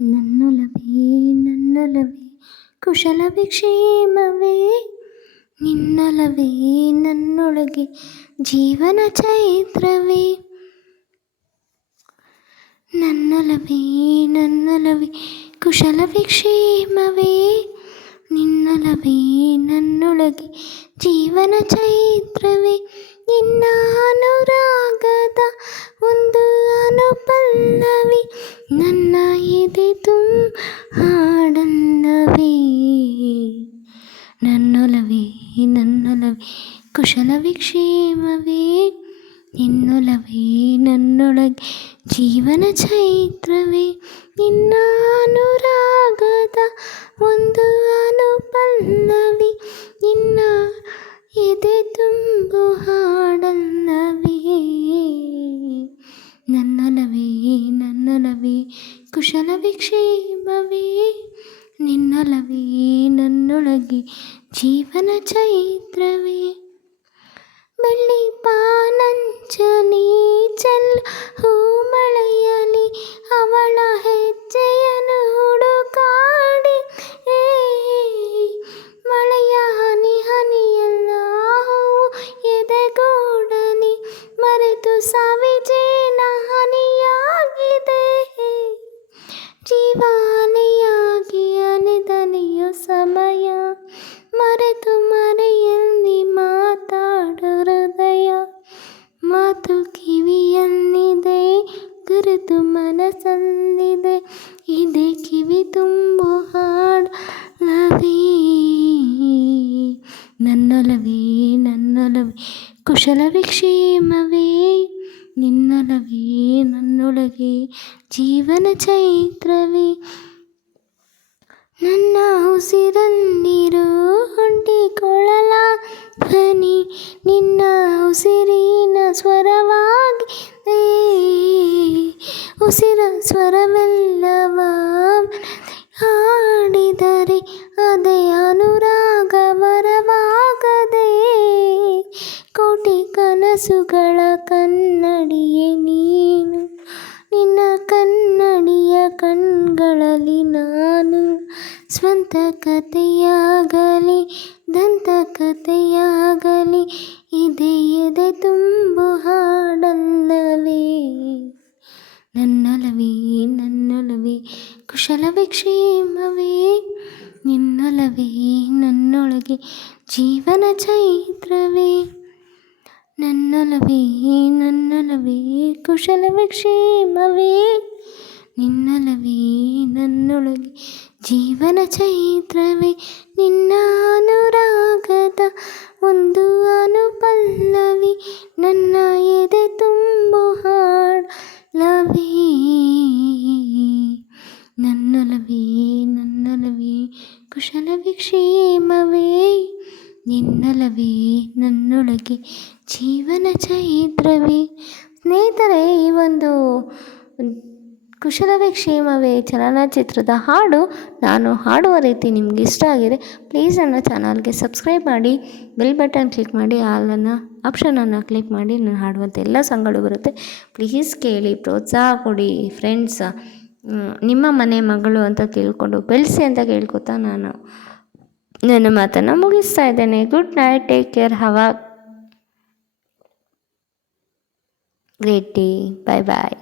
ನನ್ನೊಲವೇ ನನ್ನೊಲವೇ ಕುಶಲವೇ ಕ್ಷೇಮವೇ ನಿನ್ನೊಲವೇ ನನ್ನೊಳಗೆ ಜೀವನ ಚೈತ್ರವೇ. ನನ್ನೊಲವೇ ನನ್ನೊಲವೇ ಕುಶಲವೇ ಕ್ಷೇಮವೇ ನಿನ್ನೊಲವೇ ನನ್ನೊಳಗೆ ಜೀವನ ಚೈತ್ರವೇ. ನಿನ್ನ ಅನುರಾಗದ ಒಂದು ಅನುಪಲ್ಲವಿ ನನ್ನ ಎದೆ ಹಾಡಲ್ಲವೇ. ನನ್ನೊಲವೇ ನನ್ನೊಲವೇ ಕುಶಲವೇ ಕ್ಷೇಮವೇ ನಿನ್ನೊಲವೇ ನನ್ನೊಳಗೆ ಜೀವನ ಚೈತ್ರವೇ. ನಿನ್ನ ಅನುರಾಗದ ಒಂದು ಅನುಪಲ್ಲವಿ ನಿನ್ನ ಎದೆ ತುಂಬು ಹಾಡಲ್ಲವೇ. ನನ್ನೊಲವೇ ನನ್ನೊಲವೇ ಕುಶಲವೇ ಕ್ಷೇಮವೇ ನಿನ್ನೊಲವೇ ನನ್ನೊಳಗೆ ಜೀವನ ಚೈತ್ರವೇ. ಬೆಳ್ಳಿ ಪಾನಂಚಲಿ ಚೆಲ್ಲ ಹೂಮಳೆಯಲಿ ಅವಳ ಹೆಜ್ಜೆಯನ್ನು ಹುಡುಕಾಡಿ ಮಳೆಯ ಹನಿ ಹನಿಯಲ್ಲ ಹೂವು ಎದೆಗೂಡಲಿ ಮರೆತು ಸಾವಿಜೇನ ಹನಿಯಾಗಿದೆ. ಜೀವಾನೆಯಾಗಿ ಅಲೆದಲಿಯೋ ಸಮಯ ಮರೆತು ಮರೆಯಲ್ಲಿ ಮಾತಾಡೋ ಹೃದಯ. ಮಾತು ಕಿವಿಯಲ್ಲಿದೆ ಗುರುತು ಮನಸ್ಸಲ್ಲಿದೆ ಇದೆ ಕಿವಿ ತುಂಬು ಹಾಡಲವೇ. ನನ್ನೊಲವೇ ನನ್ನೊಲವೇ ಕುಶಲವೇ ಕ್ಷೇಮವೇ ನಿನ್ನೊಲವೇ ನನ್ನೊಳಗೆ ಜೀವನ ಚೈತ್ರವೇ. ನನ್ನ ಉಸಿರಲ್ಲಿರೋ ಹೊಂಟಿ ಕೊಳಲ ಧ್ವನಿ ನಿನ್ನ ಉಸಿರಿನ ಸ್ವರವಾಗಿದೆ. ಉಸಿರ ಸ್ವರವೆಲ್ಲವ ಹಾಡಿದರೆ ಅದೇ ಅನುರಾಗ ವರವಾಗದೆ. ಕೋಟಿ ಕನಸುಗಳ ಕನ್ನಡಿಯೇ ನೀನು ನಿನ್ನ ಕನ್ನಡಿಯ ಕಣ್ಗಳಲ್ಲಿ ನಾನು. ಸ್ವಂತ ಕಥೆಯಾಗಲಿ ದಂತ ಕಥೆಯಾಗಲಿ ಇದೆ ಎದೆ ತುಂಬು ಹಾಡಲ್ಲವೇ. ನನ್ನೊಲವೇ ನನ್ನೊಲವೇ ಕುಶಲವೇ ಕ್ಷೇಮವೇ ನಿನ್ನೊಲವೇ ನನ್ನೊಳಗೆ ಜೀವನ ಚೈತ್ರವೇ. ನನ್ನೊಲವೇ ನನ್ನೊಲವೇ ಕುಶಲವೇ ಕ್ಷೇಮವೇ ನಿನ್ನೊಲವೇ ನನ್ನೊಳಗೆ ಜೀವನ ಚೈತ್ರವೇ. ನಿನ್ನ ಅನುರಾಗದ ಒಂದು ಅನುಪಲ್ಲವಿ ನನ್ನ ಎದೆ ತುಂಬು ಹಾಡಲವೇ. ನನ್ನೊಲವೇ ನನ್ನೊಲವೇ ಕುಶಲವೇ ಕ್ಷೇಮವೇ ನಿನ್ನೊಲವೇ ನನ್ನೊಳಗೆ ಜೀವನ ಚೈತ್ರವೇ. ಸ್ನೇಹಿತರೆ, ಈ ಒಂದು ಕುಶಲವೇ ಕ್ಷೇಮವೇ ಚಲನಚಿತ್ರದ ಹಾಡು ನಾನು ಹಾಡುವ ರೀತಿ ನಿಮ್ಗೆ ಇಷ್ಟ ಆಗಿದೆ, ಪ್ಲೀಸ್ ನನ್ನ ಚಾನಲ್ಗೆ ಸಬ್ಸ್ಕ್ರೈಬ್ ಮಾಡಿ, ಬೆಲ್ ಬಟನ್ ಕ್ಲಿಕ್ ಮಾಡಿ, ಆಲನ್ನು ಆಪ್ಷನನ್ನು ಕ್ಲಿಕ್ ಮಾಡಿ ನಾನು ಹಾಡುವಂಥ ಎಲ್ಲ ಸಾಂಗ್ಗಳು ಬರುತ್ತೆ. ಪ್ಲೀಸ್ ಕೇಳಿ ಪ್ರೋತ್ಸಾಹ ಕೊಡಿ ಫ್ರೆಂಡ್ಸ್. ನಿಮ್ಮ ಮನೆ ಮಗಳು ಅಂತ ತಿಳ್ಕೊಂಡು ಬೆಳೆಸಿ ಅಂತ ಕೇಳ್ಕೊತಾ ನಾನು ನನ್ನ ಮಾತನ್ನು ಮುಗಿಸ್ತಾ ಇದ್ದೇನೆ. Good night, take care, have a great day, bye bye.